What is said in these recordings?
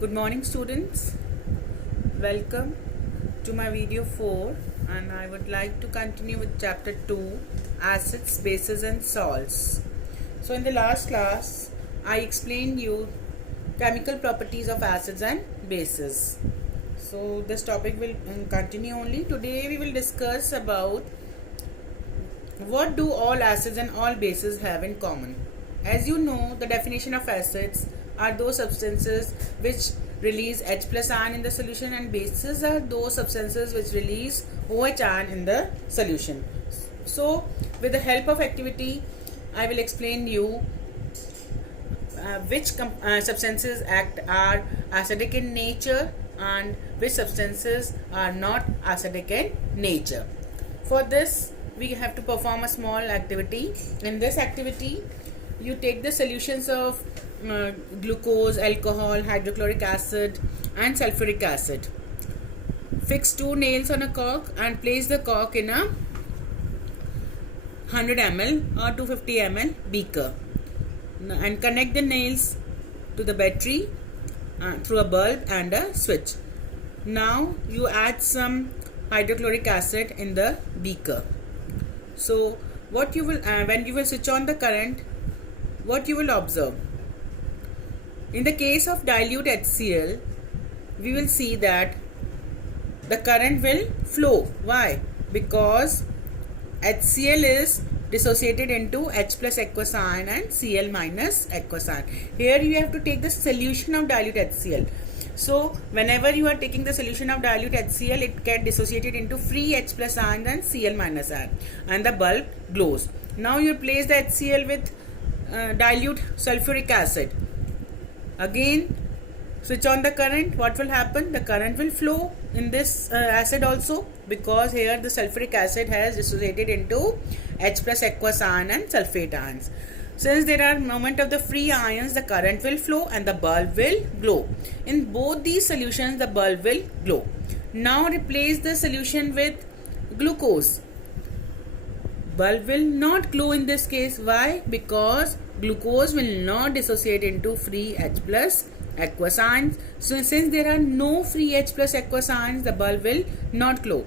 Good morning, students. Welcome to my video 4, and I would like to continue with chapter 2, acids, bases and salts. So in the last class I explained you chemical properties of acids and bases. So this topic will continue only. Today we will discuss about what do all acids and all bases have in common. As you know, the definition of acids are those substances which release H plus ion in the solution, and bases are those substances which release OH ion in the solution. So with the help of activity I will explain you which substances are acidic in nature and which substances are not acidic in nature. For this we have to perform a small activity. In this activity you take the solutions of glucose, alcohol, hydrochloric acid and sulfuric acid. Fix 2 nails on a cork and place the cork in a 100 ml or 250 ml beaker and connect the nails to the battery through a bulb and a switch. Now you add some hydrochloric acid in the beaker. So what you will when you will switch on the current, what you will observe? In the case of dilute HCl, we will see that the current will flow. Why? Because HCl is dissociated into H plus aqueous ion and Cl minus aqueous ion. Here you have to take the solution of dilute HCl. So whenever you are taking the solution of dilute HCl, it gets dissociated into free H plus ion and Cl minus ion, and the bulb glows. Now you place the HCl with dilute sulfuric acid. Again switch on the current. What will happen? The current will flow in this acid also, because here the sulfuric acid has dissociated into H plus aqueous ion and sulfate ions. Since there are moment of the free ions, the current will flow and the bulb will glow. In both these solutions the bulb will glow. Now replace the solution with glucose. Bulb will not glow in this case. Why? Because glucose will not dissociate into free H plus aqueous ions. So since there are no free H plus aqueous ions, the bulb will not glow.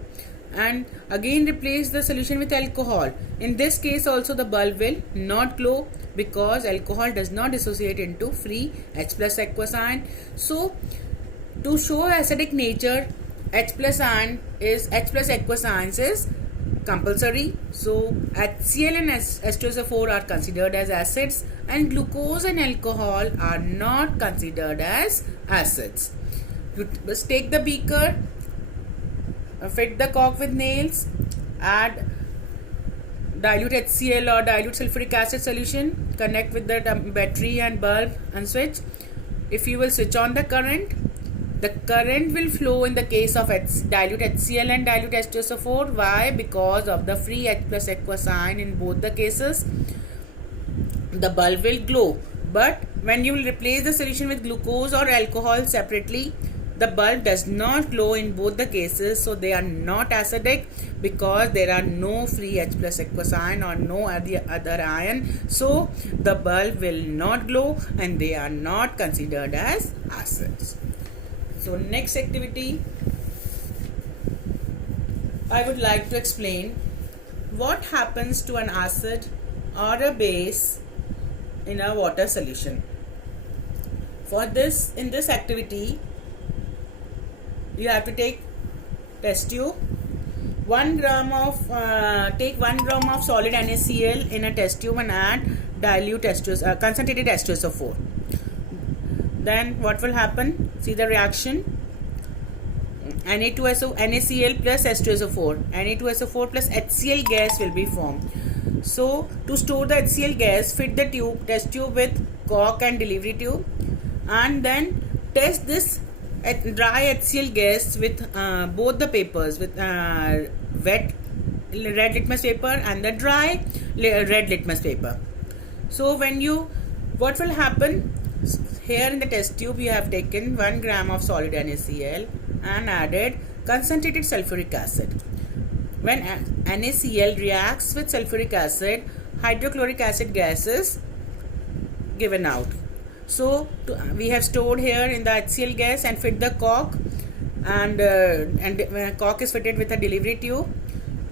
And again replace the solution with alcohol. In this case also the bulb will not glow, because alcohol does not dissociate into free H plus aqueous ion. So to show acidic nature, H plus aqueous ions is compulsory. So HCl and H2SO4 are considered as acids, and glucose and alcohol are not considered as acids. You must take the beaker, fit the cork with nails, add dilute HCl or dilute sulfuric acid solution, connect with the battery and bulb and switch. If you will switch on the current will flow in the case of dilute HCl and dilute H2SO4. Why? Because of the free H plus aqueous ion in both the cases. The bulb will glow. But when you will replace the solution with glucose or alcohol separately, the bulb does not glow in both the cases. So they are not acidic, because there are no free H plus aqueous ion or no other ion. So the bulb will not glow and they are not considered as acids. So next activity, I would like to explain what happens to an acid or a base in a water solution. For this, in this activity, you have to take test tube. 1 gram of take 1 gram of solid NaCl in a test tube and add dilute concentrated H2SO4. Then what will happen? See the reaction. NaCl plus H2SO4. Na2SO4 plus HCl gas will be formed. So to store the HCl gas, fit the test tube with cork and delivery tube, and then test this dry HCl gas with both the papers, with wet red litmus paper and the dry red litmus paper. So what will happen? Here in the test tube you have taken 1 gram of solid NaCl and added concentrated sulfuric acid. When NaCl reacts with sulfuric acid, hydrochloric acid gas is given out. So we have stored here in the HCl gas and fit the cork, and cork is fitted with a delivery tube.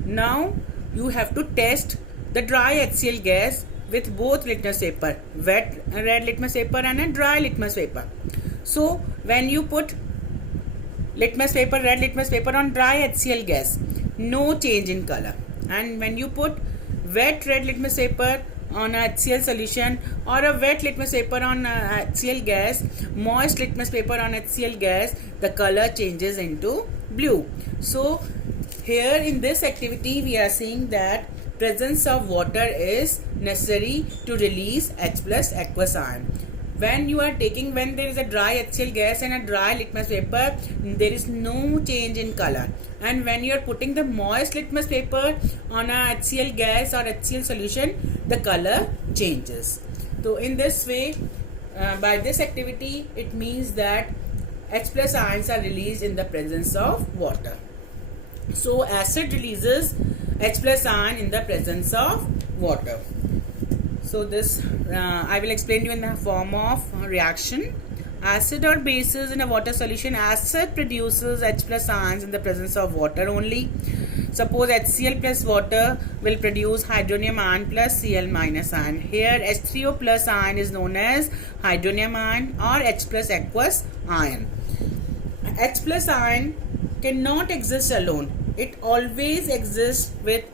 Now you have to test the dry HCl gas with both litmus paper, wet red litmus paper and a dry litmus paper. So when you put litmus paper, red litmus paper on dry HCl gas, no change in color. And when you put wet red litmus paper on a HCl solution, or a wet litmus paper on HCl gas, moist litmus paper on HCl gas, the color changes into blue. So here in this activity we are seeing that presence of water is necessary to release H plus aqueous ion. When there is a dry HCl gas and a dry litmus paper, there is no change in color. And when you are putting the moist litmus paper on a HCl gas or HCl solution, the color changes. So in this way, by this activity, it means that H plus ions are released in the presence of water. So acid releases H plus ion in the presence of water. So this I will explain to you in the form of reaction. Acid or bases in a water solution. Acid produces H plus ions in the presence of water only. Suppose HCl plus water will produce hydronium ion plus Cl minus ion. Here H3O plus ion is known as hydronium ion or H plus aqueous ion. H plus ion cannot exist alone. It always exists with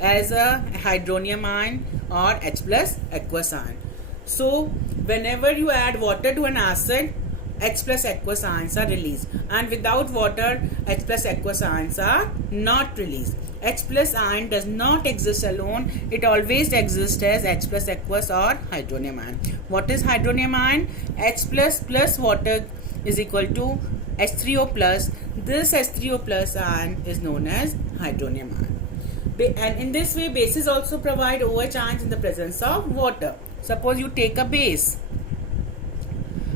as a hydronium ion or H plus aqueous ion. So whenever you add water to an acid, H plus aqueous ions are released, and without water, H plus aqueous ions are not released. H plus ion does not exist alone. It always exists as H plus aqueous or hydronium ion. What is hydronium ion? H plus water is equal to H3O plus. This H3O plus ion is known as hydronium ion. And in this way, bases also provide OH ions in the presence of water. Suppose you take a base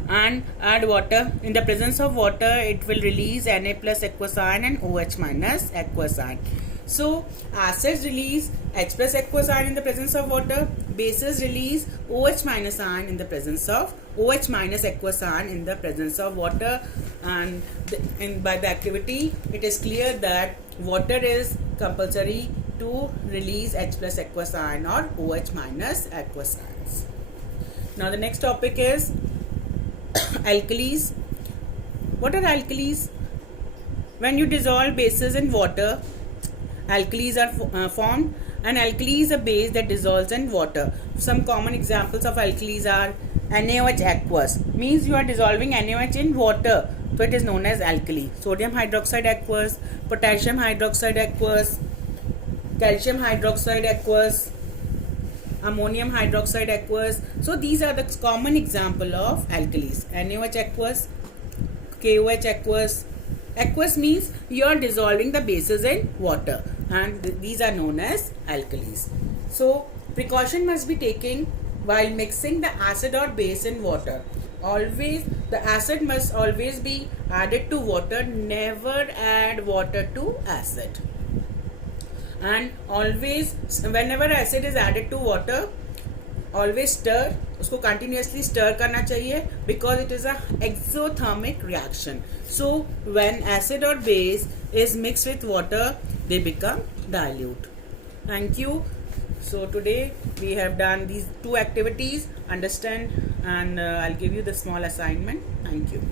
and add water. In the presence of water, it will release Na plus aqueous ion and OH minus aqueous ion. So acids release H plus aqueous ion in the presence of water. Bases release OH minus ion in the presence of OH minus aqueous ion in the presence of water. And by the activity, it is clear that water is compulsory to release H plus aqueous ion or OH minus aqueous ions. Now the next topic is alkalis. What are alkalis? When you dissolve bases in water, alkalis are formed. An alkali is a base that dissolves in water. Some common examples of alkalis are NaOH aqueous, means you are dissolving NaOH in water, so it is known as alkali. Sodium hydroxide aqueous, potassium hydroxide aqueous, calcium hydroxide aqueous, ammonium hydroxide aqueous. So these are the common example of alkalis. NaOH aqueous, KOH aqueous. Aqueous means you are dissolving the bases in water, and these are known as alkalis. So precaution must be taken while mixing the acid or base in water. Always the acid must always be added to water. Never add water to acid. And always whenever acid is added to water, always stir. उसको continuously stir करना चाहिए, because it is a exothermic reaction. So when acid or base is mixed with water, they become dilute. Thank you. So today we have done these two activities. Understand, and I'll give you the small assignment. Thank you.